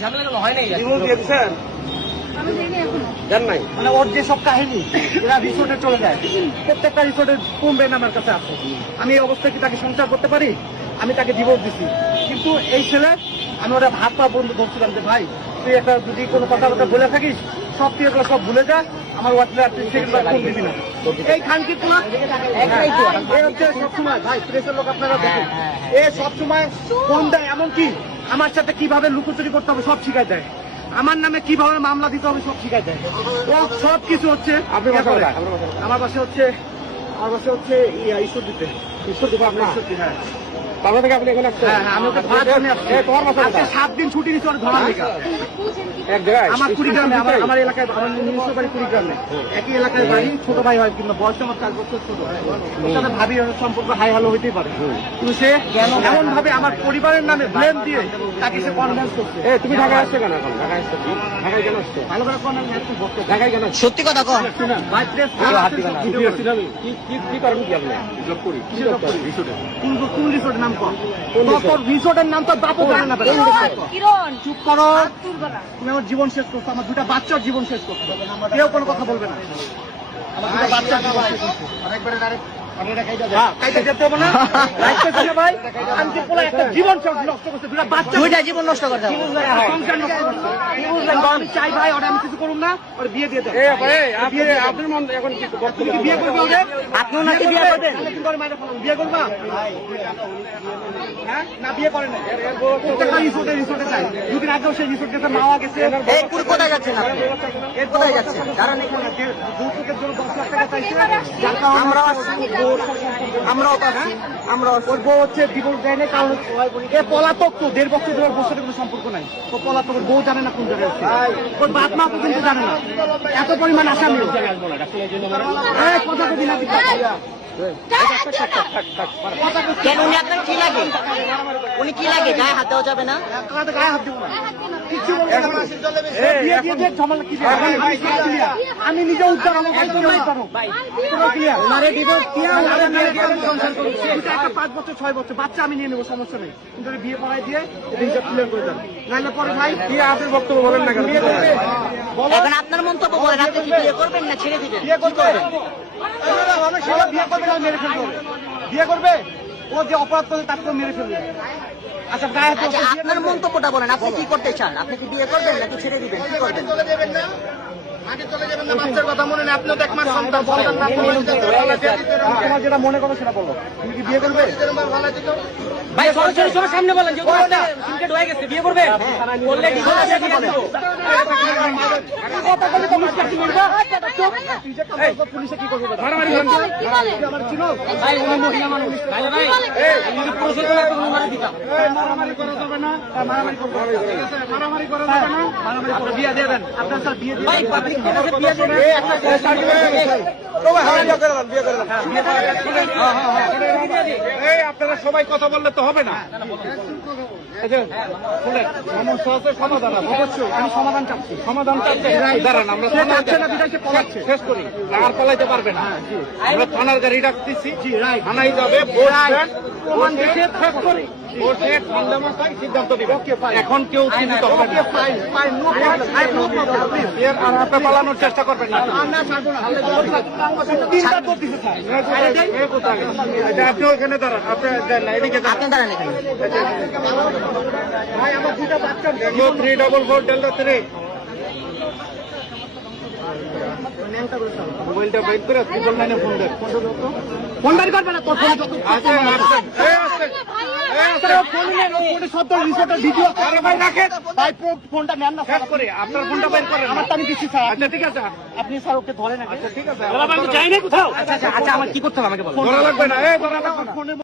ঝামেলা হয় নাই জান নাই মানে ওর যে সব কাহিনী এরা রিসোর্টে চলে যায়, প্রত্যেকটা রিসোর্টের কমবেন আমার কাছে আছে। আমি এই অবস্থায় কি তাকে সংসার করতে পারি? আমি তাকে ডিভোর্স দিছি, কিন্তু এই ছেলে আমি ওরা হাত পা বন্ধু ধরছিলাম যে ভাই তুই একটা যদি কোনো কথাবার্তা বলে থাকিস সব তুই এগুলো সব ভুলে যা, আমার হোয়াটসঅ্যাপ ফোন দিবি না। এই খানকি সবসময় ভাই প্রেসের লোক আপনারা দেখেন, এ সবসময় ফোন দেয়, এমনকি আমার সাথে কিভাবে লুকোচুরি করতে হবে সব শিখাই দেয়, আমার নামে কিভাবে মামলা দিতে হবে সব শিখাই দেয়, ও সব কিছু হচ্ছে। আমার বাসা হচ্ছে ঈশ্বর দিতে আপনার ঈশ্বর, হ্যাঁ তারপর থেকে আপনি এখানে আসছেন? হ্যাঁ আমি ওকে ধরার জন্য আসছি। তোমার বাসা 7 দিন ছুটি নিচ্ছি ওর ধরার লেগে। এক জায়গায় আমার কুড়িগ্রামে, আমার এলাকায়, আমার নিজস্ব বাড়ি কুড়িগ্রামে, একই এলাকায় বাড়ি, ছোট ভাই হয় কিন্তু বয়সটা আমার 4 বছর ছোট। ওর সাথে ভাবি সম্পর্ক হাই হ্যালো হইতেই পারে, কিন্তু সে এমন ভাবে আমার পরিবারের নামে ব্লেম দিয়ে তাকে সে কনভিন্স করছে। তুমি ঢাকায় আসছে কেন? এখন ঢাকায় আসছে, ঢাকায় কেন আসছে? ভালো করে কোন ঢাকায় কেন? সত্যি কথা কও ভাই, প্রেস কি করেন কি আপনি? জব করি। কি জব করি? রিসোর্টে। কোন রিসোর্টের নাম কর? তোর রিসোর্টের নাম তো বাপু জানে না। কিরণ চুপ করো, তুমি আমার জীবন শেষ করছো, আমার 2টা বাচ্চার জীবন শেষ করছো, কেউ কোনো কথা বলবে না। আমার 2টা বাচ্চার জীবন শেষ করছো, আরেকবার ডাইরেক্ট জীবন নষ্ট করতে চাই ভাই, ওরা আমি কিছু করুন না, ওর বিয়ে দিয়ে দেন। আপনার মন এখন বিয়ে করবে, আপনিও নাকি বিয়ে করবেন? বিয়ে করবা না? বিয়ে করে না, রিসোর্টে রিসোর্টে চাই। 2 দিন আগেও সেই রিসোর্ট গেছে, মাওয়া গেছে। কোথায় যাচ্ছেন আপনি? কোথায় যাচ্ছেন? কারণ যৌতুকের জন্য 10 লাখ টাকা চাইছে, আমরা ওর বউ হচ্ছে ডিভোর্স দেয় না, কারণ এ পলাতক, তো 1.5 বছর ধরে ওর সাথে কোনো সম্পর্ক নাই, ও পলাতক, ওর বউ জানে না কোন জায়গায় আছে, ওর বাপ মা পর্যন্ত জানে না, এত পরিমাণ আসামি। কথা কবি না কেন? উনি আপনার কি লাগে? উনি কি লাগে? গায়ে হাত দেওয়া যাবে না? গায়ে হাত দেবো না, আমি নিজে উদ্ধার, আমার 5 বছর 6 বছর বাচ্চা আমি নিয়ে নেবো, সমস্যা নেই, কিন্তু বিয়ে পড়াই দিয়ে হিসাব ক্লিয়ার করে দেন, নাহলে পরে ভাই কি আপনি বক্তব্য বলেন না কেন? এখন আপনার মন্তব্য বলেন, আপনি কি বিয়ে করবেন না ছেড়ে দিবেন? বিয়ে করবেন, বিয়ে করবে না মেরে ফেলবে, বিয়ে করবে, ও যে অপরাধ করে তাকে তো মেরে ফেলবে। আচ্ছা আপনার মন্তব্যটা বলেন, আপনি কি করতে চান? আপনি কি বিয়ে করবেন নাকি ছেড়ে দিবেন? কি করবেন? তোমার যেটা মনে করো সেটা বলো, তুমি কি বিয়ে করবে? ভাই সরাসরি সামনে বলেন যে হয়ে গেছে, বিয়ে করবে? পুলিশে কি করবে? মারামারি করা যাবে না, মারামারি করা যাবে না, মারামারি বিয়ে দিয়ে দেন আপনার স্যার, বিয়ে দিয়ে আপনারা সবাই কথা বললে তো হবে না। সমস্যা আছে, সমাধান অবশ্যই আমি সমাধান চাচ্ছি, সমাধান চাচ্ছি। দাঁড়ান, আমরা শেষ করি, আর পালাইতে পারবে না। আমরা থানার গাড়ি ডাকতেছি, থানায় যাবে, সিদ্ধান্ত দিবে। এখন কেউ চিন্তিত হবে না, আপনি পালানোর চেষ্টা করবেন না। আপনি ওখানে দাঁড়ান, আপনি এদিকে দাঁড়ান, ভাই আমার 2টা বাচ্চা 344 ডেল্টা 3 মোবাইলটা বাইর করে ট্রিপল 9 ফোন দেন। ফোন বাইর করবে না, তোর ফোনে যত আছে ভিডিও ভাই রাখেন, ভাই ফোনটা নেন না, শেষ করে আপনার ফোনটা বাইর করেন, আমারটা আমি দিচ্ছি স্যার। আচ্ছা ঠিক আছে, আপনি স্যার ওকে ধরেন। আচ্ছা ঠিক আছে, আমি যাই না কোথাও। আচ্ছা আমার কি করতে হবে আমাকে বলুন। ধরা লাগবে না, ধরা লাগবে না।